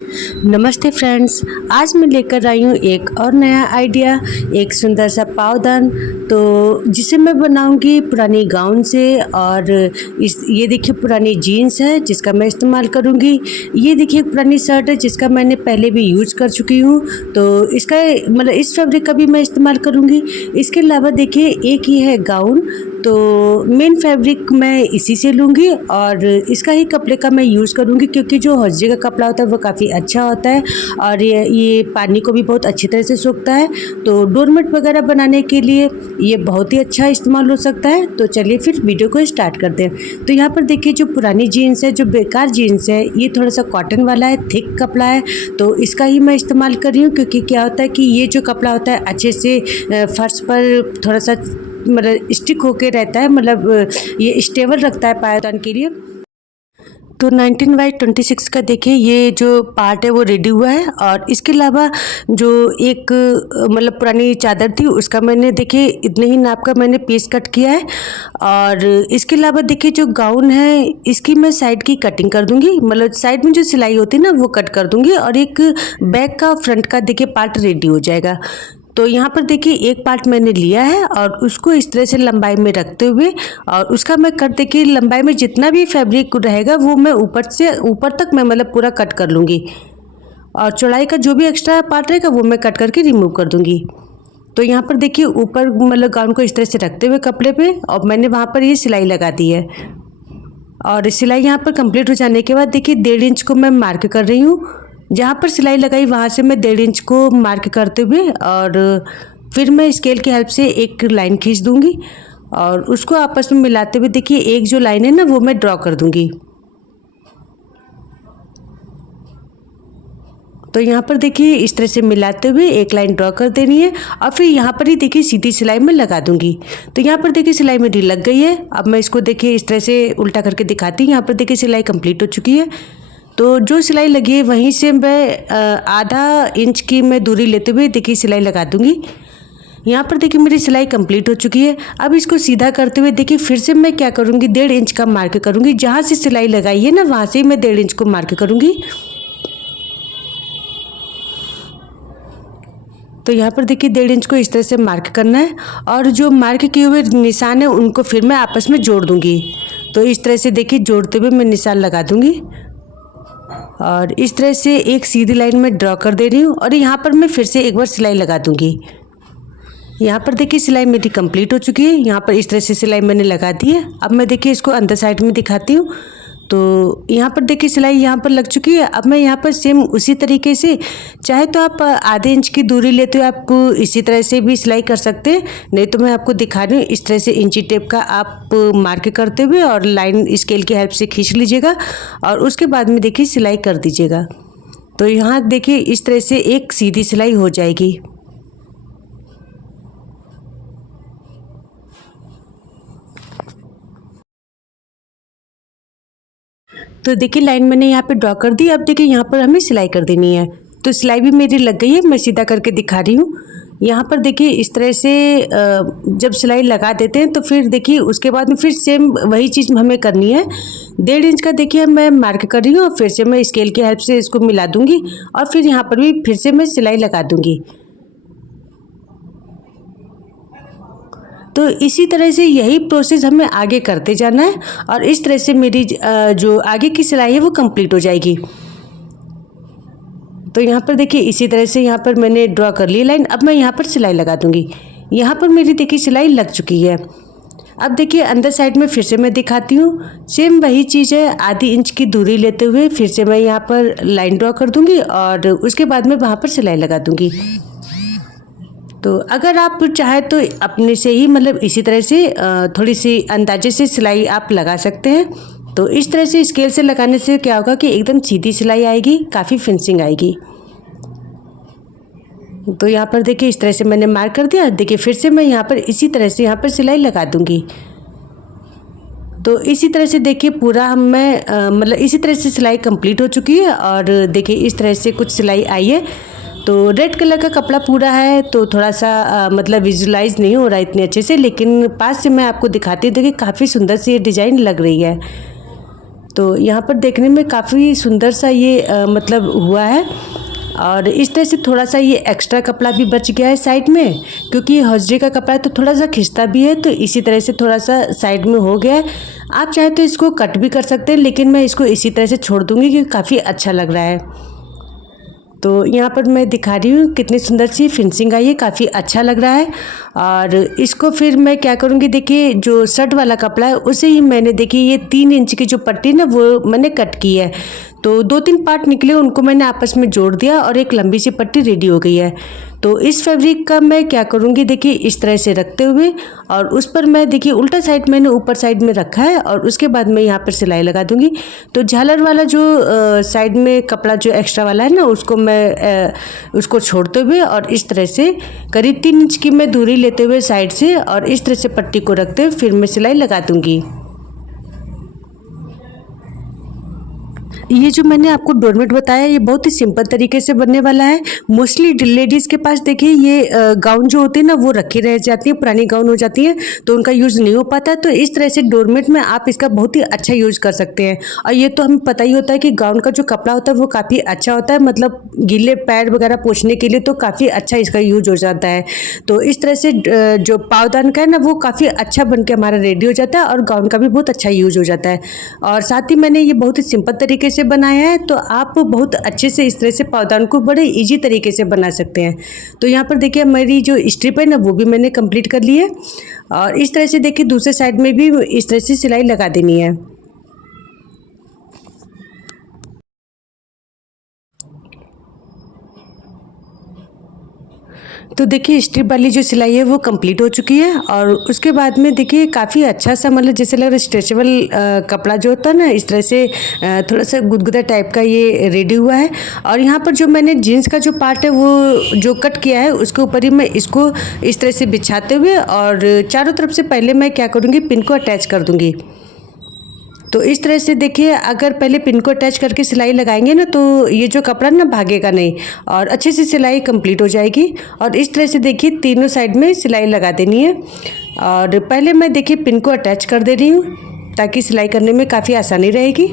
नमस्ते फ्रेंड्स, आज मैं लेकर आई हूँ एक और नया आइडिया, एक सुंदर सा पावदान। तो जिसे मैं बनाऊंगी पुरानी गाउन से। और ये देखिए पुरानी जीन्स है जिसका मैं इस्तेमाल करूंगी। ये देखिए पुरानी शर्ट है जिसका मैंने पहले भी यूज कर चुकी हूँ, तो इसका मतलब इस फैब्रिक का भी मैं इस्तेमाल करूंगी। इसके अलावा देखिए एक ही है गाउन, तो मेन फैब्रिक मैं इसी से लूँगी और इसका ही कपड़े का मैं यूज़ करूँगी, क्योंकि जो हर्जे का कपड़ा होता है वो काफ़ी अच्छा होता है और ये पानी को भी बहुत अच्छी तरह से सोखता है। तो डोरमेट वगैरह बनाने के लिए ये बहुत ही अच्छा इस्तेमाल हो सकता है। तो चलिए फिर वीडियो को स्टार्ट करते हैं। तो यहाँ पर देखिए जो पुरानी जीन्स है, जो बेकार जीन्स है, ये थोड़ा सा कॉटन वाला है, थिक कपड़ा है, तो इसका ही मैं इस्तेमाल कर रही हूँ। क्योंकि क्या होता है कि ये जो कपड़ा होता है अच्छे से फर्श पर थोड़ा सा मतलब स्टिक होके रहता है, मतलब ये स्टेबल रखता है पायदान के लिए। तो 19/26 का देखिए ये जो पार्ट है वो रेडी हुआ है। और इसके अलावा जो एक मतलब पुरानी चादर थी उसका मैंने देखिए इतने ही नाप का मैंने पीस कट किया है। और इसके अलावा देखिए जो गाउन है इसकी मैं साइड की कटिंग कर दूंगी, मतलब साइड में जो सिलाई होती है ना वो कट कर दूंगी और एक बैक का फ्रंट का देखिए पार्ट रेडी हो जाएगा। तो यहाँ पर देखिए एक पार्ट मैंने लिया है और उसको इस तरह से लंबाई में रखते हुए और उसका मैं कट देखिए लंबाई में जितना भी फैब्रिक रहेगा वो मैं ऊपर से ऊपर तक मैं मतलब पूरा कट कर लूँगी। और चौड़ाई का जो भी एक्स्ट्रा पार्ट रहेगा वो मैं कट करके रिमूव कर दूँगी। तो यहाँ पर देखिए ऊपर मतलब गाउन को इस तरह से रखते हुए कपड़े पे और मैंने वहाँ पर ये सिलाई लगा दी है। और सिलाई यहाँ पर कंप्लीट हो जाने के बाद देखिए 1.5 इंच को मैं मार्क कर रही हूँ। जहाँ पर सिलाई लगाई वहाँ से मैं 1.5 इंच को मार्क करते हुए और फिर मैं स्केल की हेल्प से एक लाइन खींच दूँगी और उसको आपस में मिलाते हुए देखिए एक जो लाइन है ना वो मैं ड्रॉ कर दूँगी। तो यहाँ पर देखिए इस तरह से मिलाते हुए एक लाइन ड्रॉ कर देनी है और फिर यहाँ पर ही देखिए सीधी सिलाई में लगा दूंगी। तो यहाँ पर देखिए सिलाई मेरी लग गई है। अब मैं इसको देखिए इस तरह से उल्टा करके दिखाती हूँ। यहाँ पर देखिए सिलाई कंप्लीट हो चुकी है। तो जो सिलाई लगी है वहीं से मैं आधा इंच की मैं दूरी लेते हुए देखिए सिलाई लगा दूंगी। यहाँ पर देखिए मेरी सिलाई कंप्लीट हो चुकी है। अब इसको सीधा करते हुए देखिए फिर से मैं क्या करूँगी, 1.5 इंच का मार्क करूँगी। जहाँ से सिलाई लगाई है ना वहाँ से ही मैं 1.5 इंच को मार्क करूँगी। तो यहाँ पर देखिए 1.5 इंच को इस तरह से मार्क करना है और जो मार्क किए हुए निशान है उनको फिर मैं आपस में जोड़ दूंगी। तो इस तरह से देखिए जोड़ते हुए मैं निशान लगा दूंगी और इस तरह से एक सीधी लाइन में ड्रॉ कर दे रही हूँ और यहाँ पर मैं फिर से एक बार सिलाई लगा दूंगी। यहाँ पर देखिए सिलाई मेरी कंप्लीट हो चुकी है। यहाँ पर इस तरह से सिलाई मैंने लगा दी है। अब मैं देखिए इसको अंदर साइड में दिखाती हूँ। तो यहाँ पर देखिए सिलाई यहाँ पर लग चुकी है। अब मैं यहाँ पर सेम उसी तरीके से चाहे तो आप आधे इंच की दूरी लेते हो, आप इसी तरह से भी सिलाई कर सकते हैं। नहीं तो मैं आपको दिखा रही हूँ इस तरह से इंची टेप का आप मार्क करते हुए और लाइन स्केल की हेल्प से खींच लीजिएगा और उसके बाद में देखिए सिलाई कर दीजिएगा। तो यहाँ देखिए इस तरह से एक सीधी सिलाई हो जाएगी। तो देखिए लाइन मैंने यहाँ पे ड्रॉ कर दी। अब देखिए यहाँ पर हमें सिलाई कर देनी है। तो सिलाई भी मेरी लग गई है, मैं सीधा करके दिखा रही हूँ। यहाँ पर देखिए इस तरह से जब सिलाई लगा देते हैं तो फिर देखिए उसके बाद में फिर सेम वही चीज़ हमें करनी है। 1.5 इंच का देखिए मैं मार्क कर रही हूँ और फिर से मैं स्केल की हेल्प से इसको मिला दूँगी और फिर यहाँ पर भी फिर से मैं सिलाई लगा दूँगी। तो इसी तरह से यही प्रोसेस हमें आगे करते जाना है और इस तरह से मेरी जो आगे की सिलाई है वो कंप्लीट हो जाएगी। तो यहाँ पर देखिए इसी तरह से यहाँ पर मैंने ड्रॉ कर ली लाइन। अब मैं यहाँ पर सिलाई लगा दूँगी। यहाँ पर मेरी देखिए सिलाई लग चुकी है। अब देखिए अंदर साइड में फिर से मैं दिखाती हूँ। सेम वही चीज़ है, आधी इंच की दूरी लेते हुए फिर से मैं यहाँ पर लाइन ड्रॉ कर दूँगी और उसके बाद में वहाँ पर सिलाई लगा दूँगी। तो अगर आप चाहे तो अपने से ही मतलब इसी तरह से थोड़ी सी अंदाजे से सिलाई आप लगा सकते हैं। तो इस तरह से स्केल से लगाने से क्या होगा कि एकदम सीधी सिलाई आएगी, काफ़ी फिनिशिंग आएगी। तो यहाँ पर देखिए इस तरह से मैंने मार्क कर दिया। देखिए फिर से मैं यहाँ पर इसी तरह से यहाँ पर सिलाई लगा दूँगी। तो इसी तरह से देखिए पूरा मैं मतलब इसी तरह से सिलाई कंप्लीट हो चुकी है और देखिए इस तरह से कुछ सिलाई आई है। तो रेड कलर का कपड़ा पूरा है तो थोड़ा सा मतलब विजुलाइज नहीं हो रहा है इतने अच्छे से, लेकिन पास से मैं आपको दिखाती हूँ। देखिए काफ़ी सुंदर सी ये डिज़ाइन लग रही है। तो यहाँ पर देखने में काफ़ी सुंदर सा ये मतलब हुआ है। और इस तरह से थोड़ा सा ये एक्स्ट्रा कपड़ा भी बच गया है साइड में, क्योंकि हौजरी का कपड़ा है तो थोड़ा सा खिंचता भी है, तो इसी तरह से थोड़ा सा साइड में हो गया है। आप चाहे तो इसको कट भी कर सकते हैं, लेकिन मैं इसको इसी तरह से छोड़ दूंगी क्योंकि काफ़ी अच्छा लग रहा है। तो यहाँ पर मैं दिखा रही हूँ कितनी सुंदर सी फिनिशिंग आई है, काफ़ी अच्छा लग रहा है। और इसको फिर मैं क्या करूँगी, देखिए जो शर्ट वाला कपड़ा है उसे ही मैंने देखिए ये 3 इंच की जो पट्टी ना वो मैंने कट की है। तो 2-3 पार्ट निकले, उनको मैंने आपस में जोड़ दिया और एक लंबी सी पट्टी रेडी हो गई है। तो इस फैब्रिक का मैं क्या करूँगी, देखिए इस तरह से रखते हुए और उस पर मैं देखिए उल्टा साइड मैंने ऊपर साइड में रखा है और उसके बाद मैं यहाँ पर सिलाई लगा दूँगी। तो झालर वाला जो साइड में कपड़ा जो एक्स्ट्रा वाला है ना उसको मैं उसको छोड़ते हुए और इस तरह से करीब 3 इंच की मैं दूरी लेते हुए साइड से और इस तरह से पट्टी को रखते हुए फिर मैं सिलाई लगा दूँगी। ये जो मैंने आपको डोरमेट बताया ये बहुत ही सिंपल तरीके से बनने वाला है। मोस्टली लेडीज़ के पास देखिए ये गाउन जो होते हैं ना वो रखी रह जाती है, पुरानी गाउन हो जाती है तो उनका यूज़ नहीं हो पाता। तो इस तरह से डोरमेट में आप इसका बहुत ही अच्छा यूज़ कर सकते हैं। और ये तो हमें पता ही होता है कि गाउन का जो कपड़ा होता है वो काफ़ी अच्छा होता है, मतलब गीले पैर वगैरह पोंछने के लिए तो काफ़ी अच्छा इसका यूज हो जाता है। तो इस तरह से जो पावदान का है ना वो काफ़ी अच्छा बन के हमारा रेडी हो जाता है और गाउन का भी बहुत अच्छा यूज हो जाता है। और साथ ही मैंने ये बहुत ही सिंपल तरीके से बनाया है, तो आप बहुत अच्छे से इस तरह से पावदान को बड़े इजी तरीके से बना सकते हैं। तो यहाँ पर देखिए मेरी जो स्ट्रिप है ना वो भी मैंने कंप्लीट कर ली है और इस तरह से देखिए दूसरे साइड में भी इस तरह से सिलाई लगा देनी है। तो देखिए स्ट्रिप वाली जो सिलाई है वो कंप्लीट हो चुकी है और उसके बाद में देखिए काफ़ी अच्छा सा मतलब जैसे लग रहा है स्ट्रेचेबल कपड़ा जो होता है ना इस तरह से थोड़ा सा गुदगुदा टाइप का ये रेडी हुआ है। और यहाँ पर जो मैंने जीन्स का जो पार्ट है वो जो कट किया है उसके ऊपर ही मैं इसको इस तरह से बिछाते हुए और चारों तरफ से पहले मैं क्या करूँगी पिन को अटैच कर दूँगी। तो इस तरह से देखिए अगर पहले पिन को अटैच करके सिलाई लगाएंगे ना तो ये जो कपड़ा ना भागेगा नहीं और अच्छे से सिलाई कंप्लीट हो जाएगी। और इस तरह से देखिए तीनों साइड में सिलाई लगा देनी है और पहले मैं देखिए पिन को अटैच कर दे रही हूँ ताकि सिलाई करने में काफ़ी आसानी रहेगी।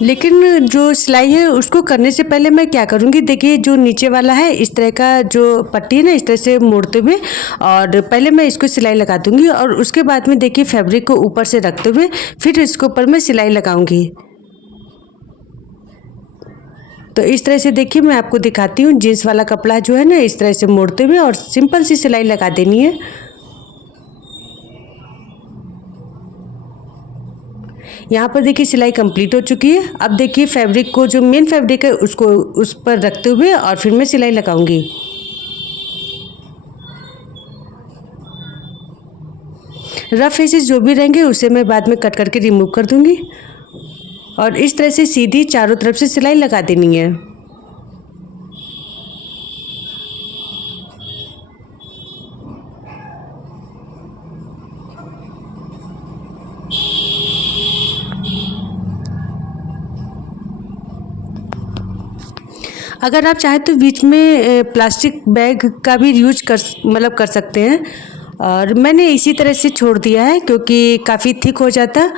लेकिन जो सिलाई है उसको करने से पहले मैं क्या करूँगी, देखिए जो नीचे वाला है इस तरह का जो पट्टी है ना इस तरह से मोड़ते हुए और पहले मैं इसको सिलाई लगा दूँगी और उसके बाद में देखिए फैब्रिक को ऊपर से रखते हुए फिर इसके ऊपर मैं सिलाई लगाऊँगी। तो इस तरह से देखिए मैं आपको दिखाती हूँ जीन्स वाला कपड़ा जो है ना इस तरह से मोड़ते हुए और सिंपल सी सिलाई लगा देनी है। यहाँ पर देखिए सिलाई कंप्लीट हो चुकी है। अब देखिए फैब्रिक को जो मेन फैब्रिक है उसको उस पर रखते हुए और फिर मैं सिलाई लगाऊंगी। रफ एजेस जो भी रहेंगे उसे मैं बाद में कट करके रिमूव कर दूंगी और इस तरह से सीधी चारों तरफ से सिलाई लगा देनी है। अगर आप चाहें तो बीच में प्लास्टिक बैग का भी यूज कर मतलब कर सकते हैं और मैंने इसी तरह से छोड़ दिया है क्योंकि काफ़ी थिक हो जाता है।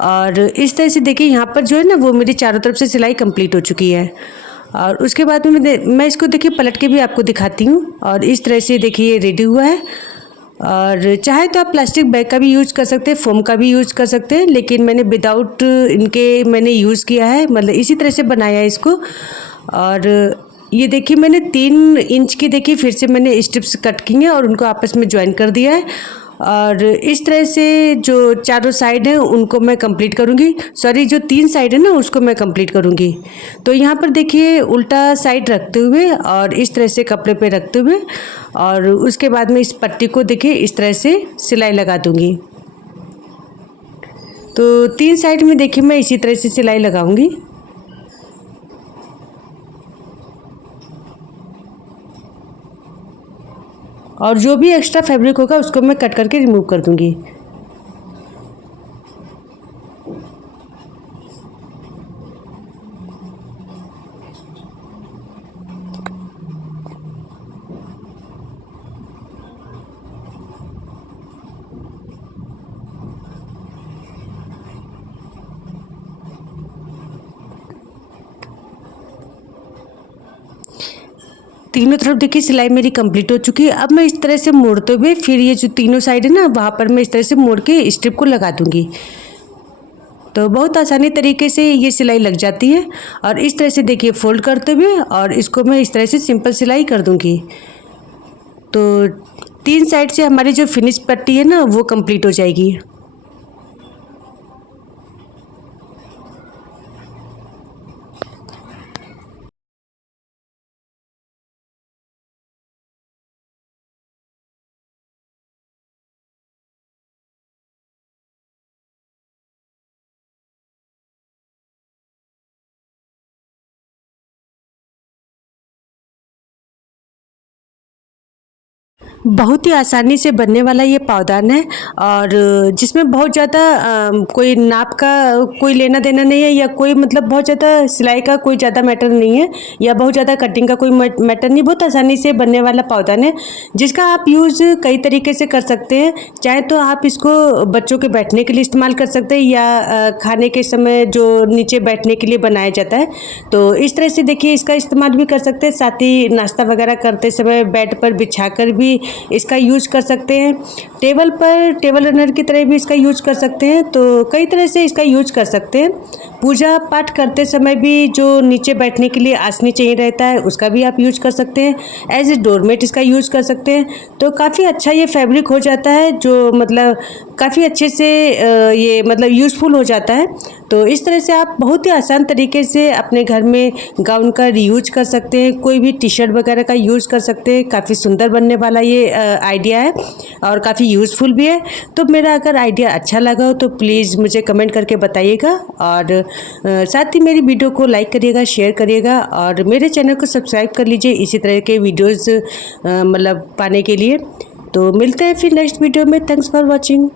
और इस तरह से देखिए यहाँ पर जो है ना वो मेरी चारों तरफ से सिलाई कंप्लीट हो चुकी है। और उसके बाद में मैं इसको देखिए पलट के भी आपको दिखाती हूँ और इस तरह से देखिए ये रेडी हुआ है। और चाहे तो आप प्लास्टिक बैग का भी यूज़ कर सकते हैं, फोम का भी यूज़ कर सकते हैं, लेकिन मैंने विदाउट इनके मैंने यूज़ किया है, मतलब इसी तरह से बनाया है इसको। और ये देखिए मैंने 3 इंच की देखिए फिर से मैंने स्ट्रिप्स कट की हैं और उनको आपस में ज्वाइन कर दिया है। और इस तरह से जो चारों साइड हैं उनको मैं कंप्लीट करूँगी, सॉरी जो 3 साइड है ना उसको मैं कंप्लीट करूँगी। तो यहाँ पर देखिए उल्टा साइड रखते हुए और इस तरह से कपड़े पे रखते हुए और उसके बाद में इस पट्टी को देखिए इस तरह से सिलाई लगा दूँगी। तो 3 साइड में देखिए मैं इसी तरह से सिलाई लगाऊँगी। और जो भी एक्स्ट्रा फैब्रिक होगा उसको मैं कट करके रिमूव कर दूंगी। तीनों तरफ देखिए सिलाई मेरी कंप्लीट हो चुकी है। अब मैं इस तरह से मोड़ते हुए फिर ये जो तीनों साइड है ना वहाँ पर मैं इस तरह से मोड़ के स्ट्रिप को लगा दूँगी। तो बहुत आसानी तरीके से ये सिलाई लग जाती है। और इस तरह से देखिए फोल्ड करते हुए और इसको मैं इस तरह से सिंपल सिलाई कर दूँगी। तो 3 साइड से हमारी जो फिनिश पट्टी है ना वो कंप्लीट हो जाएगी। बहुत ही आसानी से बनने वाला ये पावदान है और जिसमें बहुत ज़्यादा कोई नाप का कोई लेना देना नहीं है या कोई मतलब बहुत ज़्यादा सिलाई का कोई ज़्यादा मैटर नहीं है या बहुत ज़्यादा कटिंग का कोई मैटर नहीं। बहुत आसानी से बनने वाला पावदान है जिसका आप यूज़ कई तरीके से कर सकते हैं। चाहे तो आप इसको बच्चों के बैठने के लिए इस्तेमाल कर सकते हैं या खाने के समय जो नीचे बैठने के लिए बनाया जाता है तो इस तरह से देखिए इसका इस्तेमाल भी कर सकते हैं। साथ ही नाश्ता वगैरह करते समय बेड पर बिछा कर भी इसका यूज़ कर सकते हैं। टेबल पर टेबल रनर की तरह भी इसका यूज़ कर सकते हैं। तो कई तरह से इसका यूज़ कर सकते हैं। पूजा पाठ करते समय भी जो नीचे बैठने के लिए आसनी चाहिए रहता है उसका भी आप यूज़ कर सकते हैं। एज ए डोरमेट इसका यूज़ कर सकते हैं। तो काफ़ी अच्छा ये फैब्रिक हो जाता है जो मतलब काफ़ी अच्छे से ये मतलब यूज़फुल हो जाता है। तो इस तरह से आप बहुत ही आसान तरीके से अपने घर में गाउन का रीयूज कर सकते हैं। कोई भी टी शर्ट वगैरह का यूज़ कर सकते हैं। काफ़ी सुंदर बनने वाला ये आइडिया है और काफ़ी यूज़फुल भी है। तो मेरा अगर आइडिया अच्छा लगा हो तो प्लीज़ मुझे कमेंट करके बताइएगा और साथ ही मेरी वीडियो को लाइक करिएगा, शेयर करिएगा और मेरे चैनल को सब्सक्राइब कर लीजिए इसी तरह के वीडियोज़ मतलब पाने के लिए। तो मिलते हैं फिर नेक्स्ट वीडियो में। Thanks for watching.